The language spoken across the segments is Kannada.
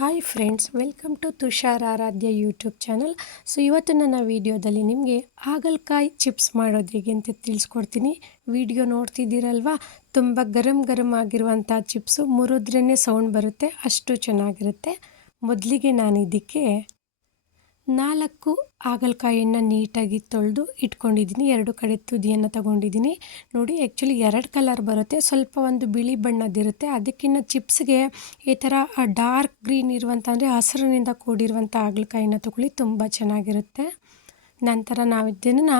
Hi friends welcome to Tushar Aradhya YouTube channel so ಇವತ್ತು ನನ್ನ ವಿಡಿಯೋದಲ್ಲಿ ನಿಮಗೆ ಹಾಗಲಕಾಯಿ ಚಿಪ್ಸ್ ಮಾಡೋದು ಹೇಗೆ ಅಂತ ತಿಳಿಸ್ಕೊಡ್ತೀನಿ. ವಿಡಿಯೋ ನೋಡ್ತಿದ್ದೀರಲ್ವಾ? ತುಂಬ ಗರಂ ಗರಂ ಆಗಿರುವಂಥ ಚಿಪ್ಸು ಮುರಿದ್ರೇ ಸೌಂಡ್ ಬರುತ್ತೆ, ಅಷ್ಟು ಚೆನ್ನಾಗಿರುತ್ತೆ. ಮೊದಲಿಗೆ ನಾನು ಇದಕ್ಕೆ ನಾಲ್ಕು ಹಾಗಲಕಾಯಿಯನ್ನು ನೀಟಾಗಿ ತೊಳೆದು ಇಟ್ಕೊಂಡಿದ್ದೀನಿ. ಎರಡು ಕಡೆ ತುದಿಯನ್ನು ತಗೊಂಡಿದ್ದೀನಿ. ನೋಡಿ ಆ್ಯಕ್ಚುಲಿ ಎರಡು ಕಲರ್ ಬರುತ್ತೆ. ಸ್ವಲ್ಪ ಒಂದು ಬಿಳಿ ಬಣ್ಣದಿರುತ್ತೆ ಅದಕ್ಕಿನ್ನ ಚಿಪ್ಸ್ಗೆ ಈ ಥರ ಡಾರ್ಕ್ ಗ್ರೀನ್ ಇರುವಂಥ ಅಂದರೆ ಹಸಿರಿನಿಂದ ಕೂಡಿರುವಂಥ ಹಾಗಲಕಾಯಿನ ತಗೊಳ್ಳಿ, ತುಂಬ ಚೆನ್ನಾಗಿರುತ್ತೆ. ನಂತರ ನಾವು ಇದನ್ನು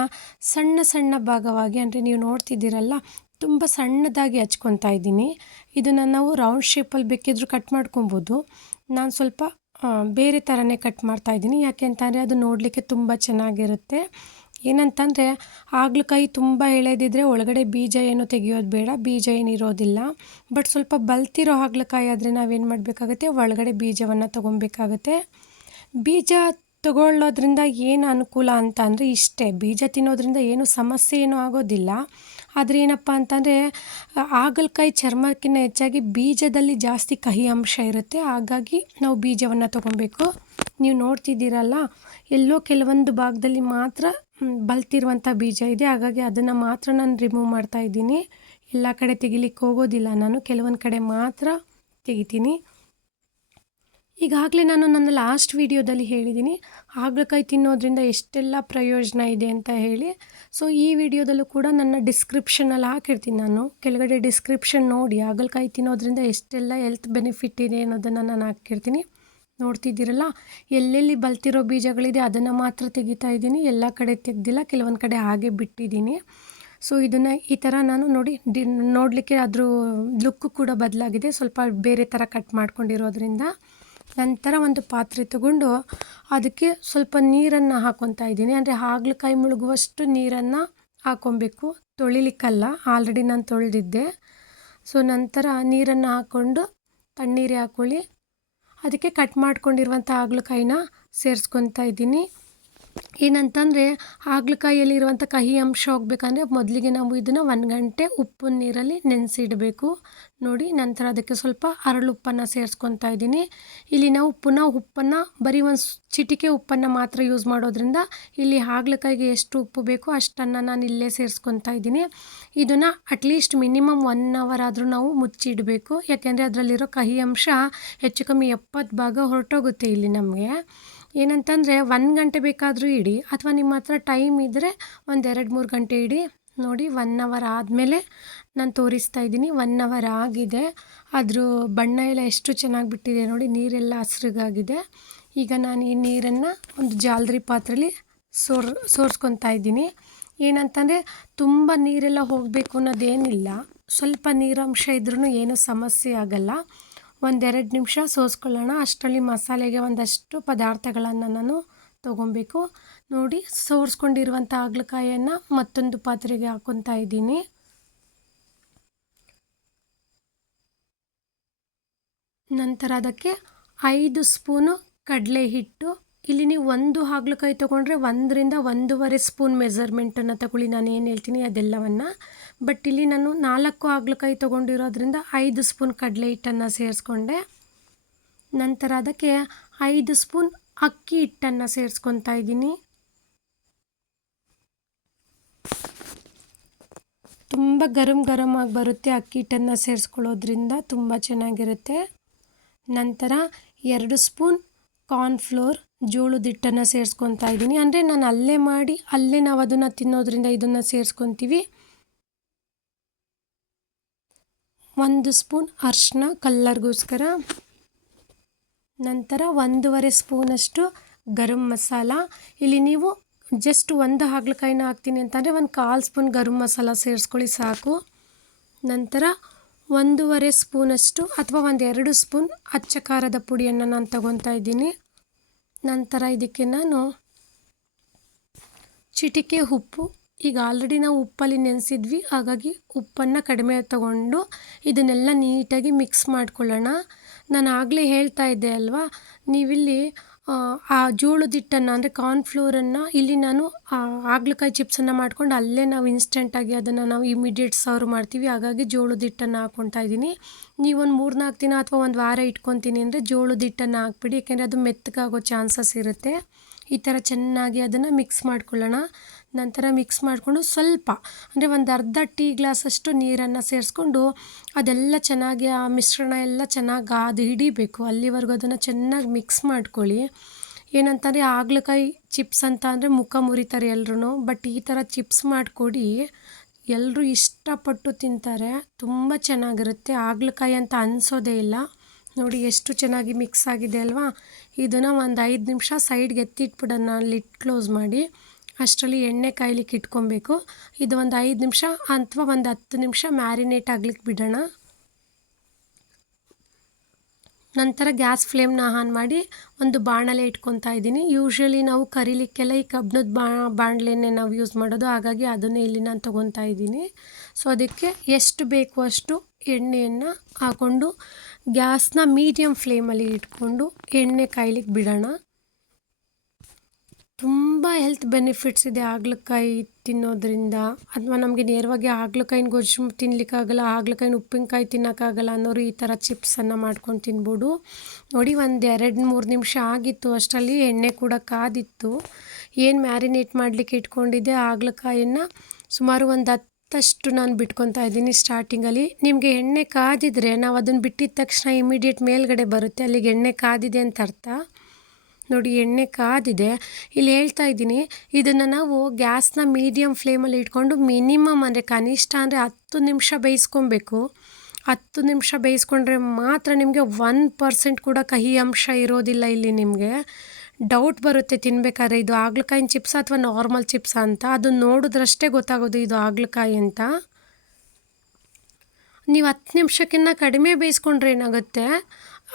ಸಣ್ಣ ಸಣ್ಣ ಭಾಗವಾಗಿ, ಅಂದರೆ ನೀವು ನೋಡ್ತಿದ್ದೀರಲ್ಲ, ತುಂಬ ಸಣ್ಣದಾಗಿ ಹಚ್ಕೊತಾ ಇದ್ದೀನಿ. ಇದನ್ನು ನಾವು ರೌಂಡ್ ಶೇಪಲ್ಲಿ ಬೇಕಿದ್ರೂ ಕಟ್ ಮಾಡ್ಕೊಬೋದು. ನಾನು ಸ್ವಲ್ಪ ಬೇರೆ ಥರನೇ ಕಟ್ ಮಾಡ್ತಾಯಿದ್ದೀನಿ ಯಾಕೆ ಅಂತಂದರೆ ಅದು ನೋಡಲಿಕ್ಕೆ ತುಂಬ ಚೆನ್ನಾಗಿರುತ್ತೆ. ಏನಂತಂದರೆ ಹಾಗಲಕಾಯಿ ತುಂಬ ಎಳೆದಿದ್ದರೆ ಒಳಗಡೆ ಬೀಜ ಏನು ತೆಗಿಯೋದು ಬೇಡ, ಬೀಜ ಏನು ಇರೋದಿಲ್ಲ. ಬಟ್ ಸ್ವಲ್ಪ ಬಲ್ತಿರೋ ಹಾಗಲಕಾಯಿ ಆದರೆ ನಾವೇನು ಮಾಡಬೇಕಾಗುತ್ತೆ? ಒಳಗಡೆ ಬೀಜವನ್ನು ತೊಗೊಬೇಕಾಗತ್ತೆ. ಬೀಜ ತಗೊಳ್ಳೋದ್ರಿಂದ ಏನು ಅನುಕೂಲ ಅಂತ ಅಂದರೆ ಇಷ್ಟೇ. ಬೀಜ ತಿನ್ನೋದ್ರಿಂದ ಏನು ಸಮಸ್ಯೆ ಏನೂ ಆಗೋದಿಲ್ಲ. ಆದರೆ ಏನಪ್ಪ ಅಂತಂದರೆ ಹಾಗಲಕಾಯಿ ಚರ್ಮಕ್ಕಿಂತ ಹೆಚ್ಚಾಗಿ ಬೀಜದಲ್ಲಿ ಜಾಸ್ತಿ ಕಹಿ ಅಂಶ ಇರುತ್ತೆ. ಹಾಗಾಗಿ ನಾವು ಬೀಜವನ್ನು ತೊಗೊಬೇಕು. ನೀವು ನೋಡ್ತಿದ್ದೀರಲ್ಲ, ಎಲ್ಲೋ ಕೆಲವೊಂದು ಭಾಗದಲ್ಲಿ ಮಾತ್ರ ಬಲ್ತಿರುವಂಥ ಬೀಜ ಇದೆ. ಹಾಗಾಗಿ ಅದನ್ನು ಮಾತ್ರ ನಾನು ರಿಮೂವ್ ಮಾಡ್ತಾ ಇದ್ದೀನಿ. ಎಲ್ಲ ಕಡೆ ತೆಗಿಲಿಕ್ಕೆ ಹೋಗೋದಿಲ್ಲ. ನಾನು ಕೆಲವೊಂದು ಕಡೆ ಮಾತ್ರ ತೆಗಿತೀನಿ. ಈಗಾಗಲೇ ನಾನು ನನ್ನ ಲಾಸ್ಟ್ ವೀಡಿಯೋದಲ್ಲಿ ಹೇಳಿದ್ದೀನಿ, ಹಾಗಲಕಾಯಿ ತಿನ್ನೋದ್ರಿಂದ ಎಷ್ಟೆಲ್ಲ ಪ್ರಯೋಜನ ಇದೆ ಅಂತ ಹೇಳಿ. ಸೊ ಈ ವಿಡಿಯೋದಲ್ಲೂ ಕೂಡ ನನ್ನ ಡಿಸ್ಕ್ರಿಪ್ಷನಲ್ಲಿ ಹಾಕಿರ್ತೀನಿ ನಾನು. ಕೆಳಗಡೆ ಡಿಸ್ಕ್ರಿಪ್ಷನ್ ನೋಡಿ, ಹಾಗಲಕಾಯಿ ತಿನ್ನೋದ್ರಿಂದ ಎಷ್ಟೆಲ್ಲ ಹೆಲ್ತ್ ಬೆನಿಫಿಟ್ ಇದೆ ಅನ್ನೋದನ್ನು ನಾನು ಹಾಕಿರ್ತೀನಿ. ನೋಡ್ತಿದ್ದೀರಲ್ಲ, ಎಲ್ಲೆಲ್ಲಿ ಬಲ್ತಿರೋ ಬೀಜಗಳಿದೆ ಅದನ್ನು ಮಾತ್ರ ತೆಗಿತಾ ಇದ್ದೀನಿ. ಎಲ್ಲ ಕಡೆ ತೆಗ್ದಿಲ್ಲ, ಕೆಲವೊಂದು ಕಡೆ ಹಾಗೆ ಬಿಟ್ಟಿದ್ದೀನಿ. ಸೊ ಇದನ್ನು ಈ ಥರ ನಾನು ನೋಡಿ, ಡಿ, ನೋಡಲಿಕ್ಕೆ ಅದ್ರ ಲುಕ್ಕು ಕೂಡ ಬದಲಾಗಿದೆ. ಸ್ವಲ್ಪ ಬೇರೆ ಥರ ಕಟ್ ಮಾಡ್ಕೊಂಡಿರೋದ್ರಿಂದ. ನಂತರ ಒಂದು ಪಾತ್ರೆ ತಗೊಂಡು ಅದಕ್ಕೆ ಸ್ವಲ್ಪ ನೀರನ್ನು ಹಾಕ್ಕೊತಾ ಇದ್ದೀನಿ. ಅಂದರೆ ಹಾಗಲಕಾಯಿ ಮುಳುಗುವಷ್ಟು ನೀರನ್ನು ಹಾಕ್ಕೊಬೇಕು ತೊಳಿಲಿಕ್ಕಲ್ಲ, ಆಲ್ರೆಡಿ ನಾನು ತೊಳೆದಿದ್ದೆ. ಸೊ ನಂತರ ನೀರನ್ನು ಹಾಕ್ಕೊಂಡು ತಣ್ಣೀರು ಹಾಕ್ಕೊಳ್ಳಿ ಅದಕ್ಕೆ ಕಟ್ ಮಾಡ್ಕೊಂಡಿರುವಂಥ ಹಾಗಲಕಾಯಿನ ಸೇರಿಸ್ಕೊತಾ ಇದ್ದೀನಿ. ಏನಂತಂದರೆ, ಹಾಗಲಕಾಯಿಯಲ್ಲಿರುವಂಥ ಕಹಿ ಅಂಶ ಹೋಗ್ಬೇಕಂದ್ರೆ ಮೊದಲಿಗೆ ನಾವು ಇದನ್ನು ಒಂದು ಗಂಟೆ ಉಪ್ಪು ನೀರಲ್ಲಿ ನೆನೆಸಿಡಬೇಕು. ನೋಡಿ, ನಂತರ ಅದಕ್ಕೆ ಸ್ವಲ್ಪ ಅರಳುಪ್ಪನ್ನು ಸೇರಿಸ್ಕೊತಾ ಇದ್ದೀನಿ. ಇಲ್ಲಿ ನಾವು ಪುನಃ ಉಪ್ಪನ್ನು, ಬರೀ ಒಂದು ಚಿಟಿಕೆ ಉಪ್ಪನ್ನು ಮಾತ್ರ ಯೂಸ್ ಮಾಡೋದ್ರಿಂದ ಇಲ್ಲಿ ಹಾಗಲಕಾಯಿಗೆ ಎಷ್ಟು ಉಪ್ಪು ಬೇಕೋ ಅಷ್ಟನ್ನು ನಾನು ಇಲ್ಲೇ ಸೇರಿಸ್ಕೊತಾ ಇದ್ದೀನಿ. ಇದನ್ನು ಅಟ್ಲೀಸ್ಟ್ ಮಿನಿಮಮ್ ಒನ್ ಅವರ್ ಆದರೂ ನಾವು ಮುಚ್ಚಿಡಬೇಕು. ಯಾಕೆಂದರೆ ಅದರಲ್ಲಿರೋ ಕಹಿ ಅಂಶ ಹೆಚ್ಚು ಕಮ್ಮಿ ಎಪ್ಪತ್ತು ಭಾಗ ಹೊರಟೋಗುತ್ತೆ ಇಲ್ಲಿ ನಮಗೆ. ಏನಂತಂದರೆ, ಒಂದು ಗಂಟೆ ಬೇಕಾದರೂ ಇಡಿ, ಅಥವಾ ನಿಮ್ಮ ಹತ್ರ ಟೈಮ್ ಇದ್ದರೆ ಒಂದು ಎರಡು, ಮೂರು ಗಂಟೆ ಇಡಿ. ನೋಡಿ ಒನ್ ಅವರ್ ಆದಮೇಲೆ ನಾನು ತೋರಿಸ್ತಾ ಇದ್ದೀನಿ. ಒನ್ ಅವರ್ ಆಗಿದೆ. ಅದ್ರ ಬಣ್ಣ ಎಲ್ಲ ಎಷ್ಟು ಚೆನ್ನಾಗಿ ಬಿಟ್ಟಿದೆ ನೋಡಿ, ನೀರೆಲ್ಲ ಹಸ್ರಿಗಾಗಿದೆ. ಈಗ ನಾನು ಈ ನೀರನ್ನು ಒಂದು ಜಾಲರಿ ಪಾತ್ರೆಯಲ್ಲಿ ಸೋರ್, ಸೋರ್ಸ್ಕೊತಾ ಇದ್ದೀನಿ. ಏನಂತಂದರೆ, ತುಂಬ ನೀರೆಲ್ಲ ಹೋಗಬೇಕು ಅನ್ನೋದೇನಿಲ್ಲ. ಸ್ವಲ್ಪ ನೀರಾಂಶ ಇದ್ರೂ ಏನೂ ಸಮಸ್ಯೆ ಆಗಲ್ಲ. ಒಂದೆರಡು ನಿಮಿಷ ಸೋಸ್ಕೊಳ್ಳೋಣ. ಅಷ್ಟರಲ್ಲಿ ಮಸಾಲೆಗೆ ಒಂದಷ್ಟು ಪದಾರ್ಥಗಳನ್ನು ನಾನು ತೊಗೊಬೇಕು. ನೋಡಿ, ಸೋರಿಸ್ಕೊಂಡಿರುವಂಥ ಹಾಗಲಕಾಯಿಯನ್ನು ಮತ್ತೊಂದು ಪಾತ್ರೆಗೆ ಹಾಕೊತಾ ಇದ್ದೀನಿ. ನಂತರ ಅದಕ್ಕೆ ಐದು ಸ್ಪೂನು ಕಡಲೆ ಹಿಟ್ಟು ಇಲ್ಲಿ ನೀವು ಒಂದು ಹಾಗಲಕಾಯಿ ತೊಗೊಂಡ್ರೆ ಒಂದರಿಂದ ಒಂದೂವರೆ ಸ್ಪೂನ್ ಮೆಸರ್ಮೆಂಟನ್ನು ತಗೊಳ್ಳಿ. ನಾನು ಏನು ಹೇಳ್ತೀನಿ, ಅದೆಲ್ಲವನ್ನು. ಬಟ್ ಇಲ್ಲಿ ನಾನು ನಾಲ್ಕು ಹಾಗಲಕಾಯಿ ತೊಗೊಂಡಿರೋದ್ರಿಂದ ಐದು ಸ್ಪೂನ್ ಕಡಲೆ ಹಿಟ್ಟನ್ನು ಸೇರಿಸ್ಕೊಂಡೆ. ನಂತರ ಅದಕ್ಕೆ ಐದು ಸ್ಪೂನ್ ಅಕ್ಕಿ ಹಿಟ್ಟನ್ನು ಸೇರಿಸ್ಕೊತಾ ಇದ್ದೀನಿ. ತುಂಬ ಗರಂ ಗರಮ್ ಆಗಿ ಬರುತ್ತೆ ಅಕ್ಕಿ ಹಿಟ್ಟನ್ನು ಸೇರಿಸ್ಕೊಳ್ಳೋದ್ರಿಂದ, ತುಂಬ ಚೆನ್ನಾಗಿರುತ್ತೆ. ನಂತರ ಎರಡು ಸ್ಪೂನ್ ಕಾರ್ನ್ಫ್ಲೋರ್ ಜೋಳದ ಹಿಟ್ಟನ್ನು ಸೇರಿಸ್ಕೊತಾ ಇದ್ದೀನಿ. ಅಂದರೆ ನಾನು ಅಲ್ಲೇ ಮಾಡಿ, ಅಲ್ಲೇ ನಾವು ಅದನ್ನು ತಿನ್ನೋದ್ರಿಂದ ಇದನ್ನು ಸೇರಿಸ್ಕೊತೀವಿ. ಒಂದು ಸ್ಪೂನ್ ಅರ್ಶಿನ ಕಲ್ಲರ್ಗೋಸ್ಕರ. ನಂತರ ಒಂದೂವರೆ ಸ್ಪೂನಷ್ಟು ಗರಂ ಮಸಾಲ. ಇಲ್ಲಿ ನೀವು ಜಸ್ಟ್ ಒಂದು ಹಾಗಲಕಾಯಿನ ಹಾಕ್ತೀನಿ ಅಂತಂದರೆ ಒಂದು ಕಾಲು ಸ್ಪೂನ್ ಗರಂ ಮಸಾಲ ಸೇರಿಸ್ಕೊಳ್ಳಿ ಸಾಕು. ನಂತರ ಒಂದೂವರೆ ಸ್ಪೂನಷ್ಟು ಅಥವಾ ಒಂದು ಎರಡು ಸ್ಪೂನ್ ಅಚ್ಚ ಖಾರದ ಪುಡಿಯನ್ನು ನಾನು ತಗೊತಾ ಇದ್ದೀನಿ. ನಂತರ ಇದಕ್ಕೆ ನಾನು ಚಿಟಿಕೆ ಉಪ್ಪು. ಈಗ ಆಲ್ರೆಡಿ ನಾವು ಉಪ್ಪಲ್ಲಿ ನೆನೆಸಿದ್ವಿ. ಹಾಗಾಗಿ ಉಪ್ಪನ್ನು ಕಡಿಮೆ ತಗೊಂಡು ಇದನ್ನೆಲ್ಲ ನೀಟಾಗಿ ಮಿಕ್ಸ್ ಮಾಡ್ಕೊಳ್ಳೋಣ. ನಾನು ಆಗಲೇ ಹೇಳ್ತಾ ಇದ್ದೆ ಅಲ್ವಾ? ನೀವಿಲ್ಲಿ ಆ ಜೋಳದ ಹಿಟ್ಟನ್ನು ಅಂದರೆ ಕಾರ್ನ್ಫ್ಲೋರನ್ನು ಇಲ್ಲಿ ನಾನು ಹಾಗಲಕಾಯಿ ಚಿಪ್ಸನ್ನು ಮಾಡ್ಕೊಂಡು ಅಲ್ಲೇ ನಾವು ಇನ್ಸ್ಟೆಂಟಾಗಿ ಅದನ್ನು ನಾವು ಇಮಿಡಿಯೇಟ್ ಸರ್ವ್ ಮಾಡ್ತೀವಿ. ಹಾಗಾಗಿ ಜೋಳದ ಹಿಟ್ಟನ್ನು ಹಾಕ್ಕೊತಾ ಇದ್ದೀನಿ. ನೀವು ಒಂದು ಮೂರು ನಾಲ್ಕು ದಿನ ಅಥವಾ ಒಂದು ವಾರ ಇಟ್ಕೊತೀನಿ ಅಂದರೆ ಜೋಳದ ಹಿಟ್ಟನ್ನು ಹಾಕ್ಬಿಡಿ. ಯಾಕೆಂದರೆ ಅದು ಮೆತ್ತಗಾಗೋ ಚಾನ್ಸಸ್ ಇರುತ್ತೆ. ಈ ಥರ ಚೆನ್ನಾಗಿ ಅದನ್ನು ಮಿಕ್ಸ್ ಮಾಡ್ಕೊಳ್ಳೋಣ. ನಂತರ ಮಿಕ್ಸ್ ಮಾಡಿಕೊಂಡು ಸ್ವಲ್ಪ, ಅಂದರೆ ಒಂದು ಅರ್ಧ ಟೀ ಗ್ಲಾಸಷ್ಟು ನೀರನ್ನು ಸೇರಿಸ್ಕೊಂಡು ಅದೆಲ್ಲ ಚೆನ್ನಾಗಿ ಆ ಮಿಶ್ರಣ ಎಲ್ಲ ಚೆನ್ನಾಗಿ ಅದು ಹಿಡಿಬೇಕು. ಅಲ್ಲಿವರೆಗೂ ಅದನ್ನು ಚೆನ್ನಾಗಿ ಮಿಕ್ಸ್ ಮಾಡ್ಕೊಳ್ಳಿ. ಏನಂತಂದರೆ ಹಾಗಲಕಾಯಿ ಚಿಪ್ಸ್ ಅಂತ ಅಂದರೆ ಮುಖ ಮುರಿತಾರೆ ಎಲ್ರೂ ಬಟ್ ಈ ಥರ ಚಿಪ್ಸ್ ಮಾಡಿಕೊಡಿ. ಎಲ್ಲರೂ ಇಷ್ಟಪಟ್ಟು ತಿಂತಾರೆ, ತುಂಬ ಚೆನ್ನಾಗಿರುತ್ತೆ. ಹಾಗಲಕಾಯಿ ಅಂತ ಅನಿಸೋದೇ ಇಲ್ಲ. ನೋಡಿ ಎಷ್ಟು ಚೆನ್ನಾಗಿ ಮಿಕ್ಸ್ ಆಗಿದೆ ಅಲ್ವಾ? ಇದನ್ನು ಒಂದು ಐದು ನಿಮಿಷ ಸೈಡ್ಗೆ ಎತ್ತಿಟ್ಬಿಡೋಣ ಲಿಟ್ ಕ್ಲೋಸ್ ಮಾಡಿ. ಅಷ್ಟರಲ್ಲಿ ಎಣ್ಣೆ ಕಾಯ್ಲಿಕ್ಕೆ ಇಟ್ಕೊಬೇಕು. ಇದು ಒಂದು ಐದು ನಿಮಿಷ ಅಥವಾ ಒಂದು ಹತ್ತು ನಿಮಿಷ ಮ್ಯಾರಿನೇಟ್ ಆಗ್ಲಿಕ್ಕೆ ಬಿಡೋಣ. ನಂತರ ಗ್ಯಾಸ್ ಫ್ಲೇಮ್ನ ಆನ್ ಮಾಡಿ ಒಂದು ಬಾಣಲೆ ಇಟ್ಕೊತಾ ಇದ್ದೀನಿ. ಯೂಶ್ವಲಿ ನಾವು ಕರಿಲಿಕ್ಕೆಲ್ಲ ಈ ಕಬ್ಬಿಣದ ಬಾ, ಬಾಣಲೆನೇ ನಾವು ಯೂಸ್ ಮಾಡೋದು. ಹಾಗಾಗಿ ಅದನ್ನೇ ಇಲ್ಲಿ ನಾನು ತೊಗೊತಾ ಇದ್ದೀನಿ. ಸೊ, ಅದಕ್ಕೆ ಎಷ್ಟು ಬೇಕು ಅಷ್ಟು ಎಣ್ಣೆಯನ್ನು ಹಾಕ್ಕೊಂಡು ಗ್ಯಾಸ್ನ ಮೀಡಿಯಮ್ ಫ್ಲೇಮಲ್ಲಿ ಇಟ್ಕೊಂಡು ಎಣ್ಣೆ ಕಾಯ್ಲಿಕ್ಕೆ ಬಿಡೋಣ. ತುಂಬ ಹೆಲ್ತ್ ಬೆನಿಫಿಟ್ಸ್ ಇದೆ ಹಾಗಲಕಾಯಿ ತಿನ್ನೋದ್ರಿಂದ. ಅಥವಾ ನಮಗೆ ನೇರವಾಗಿ ಹಾಗಲಕಾಯಿನ ಗೊಜ್ಜು ತಿನ್ನಲಿಕ್ಕಾಗಲ್ಲ ಹಾಗಲಕಾಯಿನ ಉಪ್ಪಿನಕಾಯಿ ತಿನ್ನೋಕ್ಕಾಗಲ್ಲ ಅನ್ನೋರು ಈ ಥರ ಚಿಪ್ಸನ್ನು ಮಾಡ್ಕೊಂಡು ತಿನ್ಬೋದು. ನೋಡಿ ಒಂದು ಎರಡು ಮೂರು ನಿಮಿಷ ಆಗಿತ್ತು, ಅಷ್ಟರಲ್ಲಿ ಎಣ್ಣೆ ಕೂಡ ಕಾದಿತ್ತು. ಏನು ಮ್ಯಾರಿನೇಟ್ ಮಾಡಲಿಕ್ಕೆ ಇಟ್ಕೊಂಡಿದ್ದೆ ಹಾಗಲಕಾಯಿಯನ್ನು ಸುಮಾರು ಒಂದು ಹತ್ತಷ್ಟು ನಾನು ಬಿಟ್ಕೊತಾ ಇದ್ದೀನಿ ಸ್ಟಾರ್ಟಿಂಗಲ್ಲಿ ನಿಮಗೆ ಎಣ್ಣೆ ಕಾದಿದ್ರೆ ನಾವು ಅದನ್ನು ಬಿಟ್ಟಿದ ತಕ್ಷಣ ಇಮಿಡಿಯೇಟ್ ಮೇಲ್ಗಡೆ ಬರುತ್ತೆ, ಅಲ್ಲಿಗೆ ಎಣ್ಣೆ ಕಾದಿದೆ ಅಂತ ಅರ್ಥ. ನೋಡಿ, ಎಣ್ಣೆ ಕಾದಿದೆ. ಇಲ್ಲಿ ಹೇಳ್ತಾ ಇದ್ದೀನಿ, ಇದನ್ನು ನಾವು ಗ್ಯಾಸ್ನ ಮೀಡಿಯಮ್ ಫ್ಲೇಮಲ್ಲಿ ಇಟ್ಕೊಂಡು ಮಿನಿಮಮ್ ಅಂದರೆ ಕನಿಷ್ಠ ಅಂದರೆ ಹತ್ತು ನಿಮಿಷ ಬೇಯಿಸ್ಕೊಬೇಕು. ಹತ್ತು ನಿಮಿಷ ಬೇಯಿಸ್ಕೊಂಡ್ರೆ ಮಾತ್ರ ನಿಮಗೆ ಒನ್ ಪರ್ಸೆಂಟ್ ಕೂಡ ಕಹಿ ಅಂಶ ಇರೋದಿಲ್ಲ ಇಲ್ಲಿ ನಿಮಗೆ. ಡೌಟ್ ಬರುತ್ತೆ ತಿನ್ಬೇಕಾದ್ರೆ, ಇದು ಆಗ್ಲಕಾಯಿನ ಚಿಪ್ಸ್ ಅಥವಾ ನಾರ್ಮಲ್ ಚಿಪ್ಸ್ ಅಂತ? ಅದು ನೋಡಿದ್ರಷ್ಟೇ ಗೊತ್ತಾಗೋದು ಇದು ಆಗ್ಲಕಾಯಿ ಅಂತ. ನೀವು ಹತ್ತು ನಿಮಿಷಕ್ಕಿಂತ ಕಡಿಮೆ ಬೇಯಿಸ್ಕೊಂಡ್ರೆ ಏನಾಗುತ್ತೆ?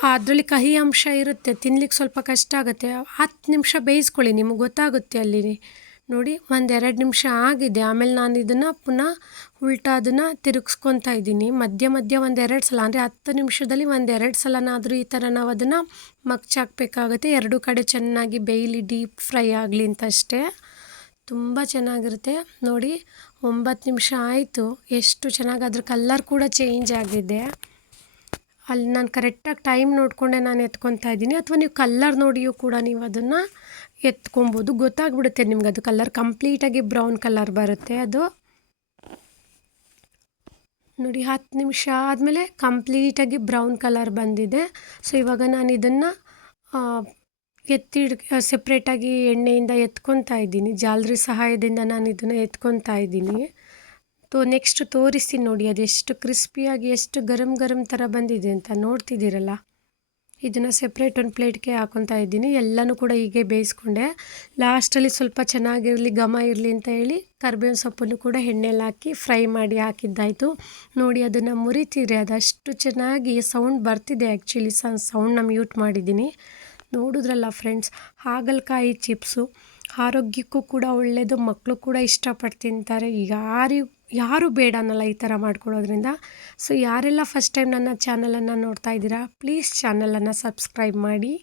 ಅದರಲ್ಲಿ ಕಹಿ ಅಂಶ ಇರುತ್ತೆ, ತಿನ್ಲಿಕ್ಕೆ ಸ್ವಲ್ಪ ಕಷ್ಟ ಆಗುತ್ತೆ. ಹತ್ತು ನಿಮಿಷ ಬೇಯಿಸ್ಕೊಳ್ಳಿ, ನಿಮಗೆ ಗೊತ್ತಾಗುತ್ತೆ ಅಲ್ಲಿ. ನೋಡಿ, ಒಂದೆರಡು ನಿಮಿಷ ಆಗಿದೆ. ಆಮೇಲೆ ನಾನು ಇದನ್ನು ಪುನಃ ಉಲ್ಟಾ ಅದನ್ನು ತಿರುಗಿಸ್ಕೊತಾ ಇದ್ದೀನಿ. ಮಧ್ಯ ಮಧ್ಯ ಒಂದೆರಡು ಸಲ, ಅಂದರೆ ಹತ್ತು ನಿಮಿಷದಲ್ಲಿ ಒಂದೆರಡು ಸಲನಾದರೂ ಈ ಥರ ನಾವು ಅದನ್ನು ಮಗ್ಚಾಕಬೇಕಾಗುತ್ತೆ. ಎರಡು ಕಡೆ ಚೆನ್ನಾಗಿ ಬೇಯಲಿ, ಡೀಪ್ ಫ್ರೈ ಆಗಲಿ ಅಂತ ಅಷ್ಟೇ. ತುಂಬ ಚೆನ್ನಾಗಿರುತ್ತೆ. ನೋಡಿ, ಒಂಬತ್ತು ನಿಮಿಷ ಆಯಿತು. ಎಷ್ಟು ಚೆನ್ನಾಗಿ ಅದ್ರ ಕಲ್ಲರ್ ಕೂಡ ಚೇಂಜ್ ಆಗಿದೆ. ಅಲ್ಲಿ ನಾನು ಕರೆಕ್ಟಾಗಿ ಟೈಮ್ ನೋಡಿಕೊಂಡೆ ನಾನು ಎತ್ಕೊತಾ ಇದ್ದೀನಿ. ಅಥವಾ ನೀವು ಕಲ್ಲರ್ ನೋಡಿಯೂ ಕೂಡ ನೀವು ಅದನ್ನು ಎತ್ಕೊಬೋದು. ಗೊತ್ತಾಗ್ಬಿಡುತ್ತೆ ನಿಮ್ಗೆ ಅದು ಕಲ್ಲರ್ ಕಂಪ್ಲೀಟಾಗಿ ಬ್ರೌನ್ ಕಲರ್ ಬರುತ್ತೆ ಅದು. ನೋಡಿ, ಹತ್ತು ನಿಮಿಷ ಆದಮೇಲೆ ಕಂಪ್ಲೀಟಾಗಿ ಬ್ರೌನ್ ಕಲರ್ ಬಂದಿದೆ. ಸೊ, ಇವಾಗ ನಾನು ಇದನ್ನು ಎತ್ತಿಡ್ ಸಪ್ರೇಟಾಗಿ ಎಣ್ಣೆಯಿಂದ ಎತ್ಕೊತಾ ಇದ್ದೀನಿ. ಜಾಲರಿ ಸಹಾಯದಿಂದ ನಾನು ಇದನ್ನು ಎತ್ಕೊತಾ ಇದ್ದೀನಿ. ತೋ ನೆಕ್ಸ್ಟ್ ತೋರಿಸ್ತೀನಿ ನೋಡಿ ಅದೆಷ್ಟು ಕ್ರಿಸ್ಪಿಯಾಗಿ, ಎಷ್ಟು ಗರಂ ಗರಂ ಥರ ಬಂದಿದೆ ಅಂತ ನೋಡ್ತಿದ್ದೀರಲ್ಲ? ಇದನ್ನು ಸೆಪ್ರೇಟ್ ಒಂದು ಪ್ಲೇಟ್ಗೆ ಹಾಕೊತಾ ಇದ್ದೀನಿ. ಎಲ್ಲನೂ ಕೂಡ ಹೀಗೆ ಬೇಯಿಸ್ಕೊಂಡೆ. ಲಾಸ್ಟಲ್ಲಿ ಸ್ವಲ್ಪ ಚೆನ್ನಾಗಿರಲಿ, ಘಮ ಇರಲಿ ಅಂತ ಹೇಳಿ ಕರ್ಬೇವಿನ ಸೊಪ್ಪನ್ನು ಕೂಡ ಎಣ್ಣೆಲಿ ಹಾಕಿ ಫ್ರೈ ಮಾಡಿ ಹಾಕಿದ್ದಾಯಿತು. ನೋಡಿ, ಅದನ್ನು ಮುರಿತೀರಿ ಅದಷ್ಟು ಚೆನ್ನಾಗಿ ಸೌಂಡ್ ಬರ್ತಿದೆ ಆ್ಯಕ್ಚುಲಿ ಸೌಂಡ್ನ ಮ್ಯೂಟ್ ಮಾಡಿದ್ದೀನಿ. ನೋಡಿದ್ರಲ್ಲ ಫ್ರೆಂಡ್ಸ್ ಹಾಗಲಕಾಯಿ ಚಿಪ್ಸು ಆರೋಗ್ಯಕ್ಕೂ ಕೂಡ ಒಳ್ಳೆಯದು ಮಕ್ಕಳು ಕೂಡ ಇಷ್ಟಪಟ್ಟು ತಿಂತಾರೆ. ಯಾರು ಯಾರು ಬೇಡ ಅನ್ನಲ್ಲ ಈ ಥರ ಮಾಡ್ಕೊಳ್ಳೋದ್ರಿಂದ. ಸೊ ಯಾರೆಲ್ಲ ಫಸ್ಟ್ ಟೈಮ್ ನನ್ನ ಚಾನಲನ್ನು ನೋಡ್ತಾ ಇದ್ದೀರಾ ಪ್ಲೀಸ್ ಚಾನಲನ್ನು ಸಬ್ಸ್ಕ್ರೈಬ್ ಮಾಡಿ.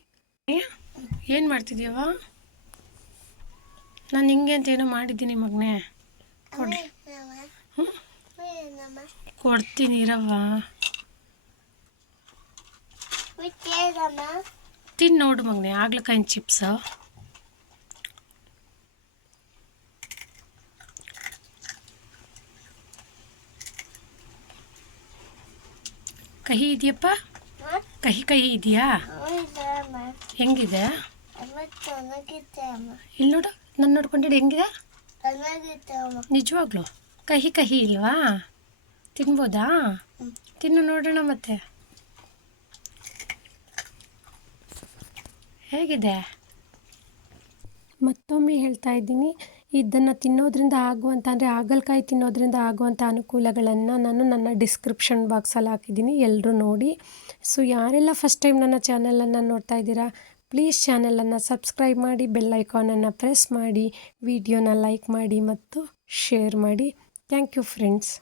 ಏನು ಮಾಡ್ತಿದ್ದೀವ ನಾನು ಹಿಂಗೆ ಅಂತ ಏನೋ ಮಾಡಿದ್ದೀನಿ ಮಗನೇ. ಕೊಡಿ ಕೊಡ್ತೀನಿ ಇರವ್ವ. ತಿನ್ನು ನೋಡು ಮಗನೇ ಆಗ್ಲಕಾಯಿನ ಚಿಪ್ಸ್ ಕಹಿ ಇದೆಯಪ್ಪ? ಕಹಿ ಕಹಿ ಇದೆಯಾ? ಹೆಂಗಿದೆ? ಇಲ್ಲಿ ನೋಡು ನನ್ನ ನೋಡ್ಕೊಂಡಿದ್ದು ಹೆಂಗಿದೆ? ನಿಜವಾಗ್ಲು? ಕಹಿ ಕಹಿ ಇಲ್ವಾ? ತಿನ್ಬೋದಾ? ತಿನ್ನು ನೋಡೋಣ ಮತ್ತೆ. ಹೇಗಿದೆ? ಮತ್ತೊಮ್ಮೆ ಹೇಳ್ತಾ ಇದ್ದೀನಿ. ಇದನ್ನು ತಿನ್ನೋದ್ರಿಂದ ಆಗುವಂಥ ಅಂದರೆ ಹಾಗಲಕಾಯಿ ತಿನ್ನೋದ್ರಿಂದ ಆಗುವಂಥ ಅನುಕೂಲಗಳನ್ನು ನಾನು ನನ್ನ ಡಿಸ್ಕ್ರಿಪ್ಷನ್ ಬಾಕ್ಸಲ್ಲಿ ಹಾಕಿದ್ದೀನಿ. ಎಲ್ಲರೂ ನೋಡಿ. ಸೊ ಯಾರೆಲ್ಲ ಫಸ್ಟ್ ಟೈಮ್ ನನ್ನ ಚಾನಲನ್ನು ನೋಡ್ತಾ ಇದ್ದೀರಾ ಪ್ಲೀಸ್ ಚಾನಲನ್ನು ಸಬ್ಸ್ಕ್ರೈಬ್ ಮಾಡಿ ಬೆಲ್ ಐಕಾನನ್ನು ಪ್ರೆಸ್ ಮಾಡಿ ವಿಡಿಯೋನ ಲೈಕ್ ಮಾಡಿ ಮತ್ತು ಶೇರ್ ಮಾಡಿ. Thank you friends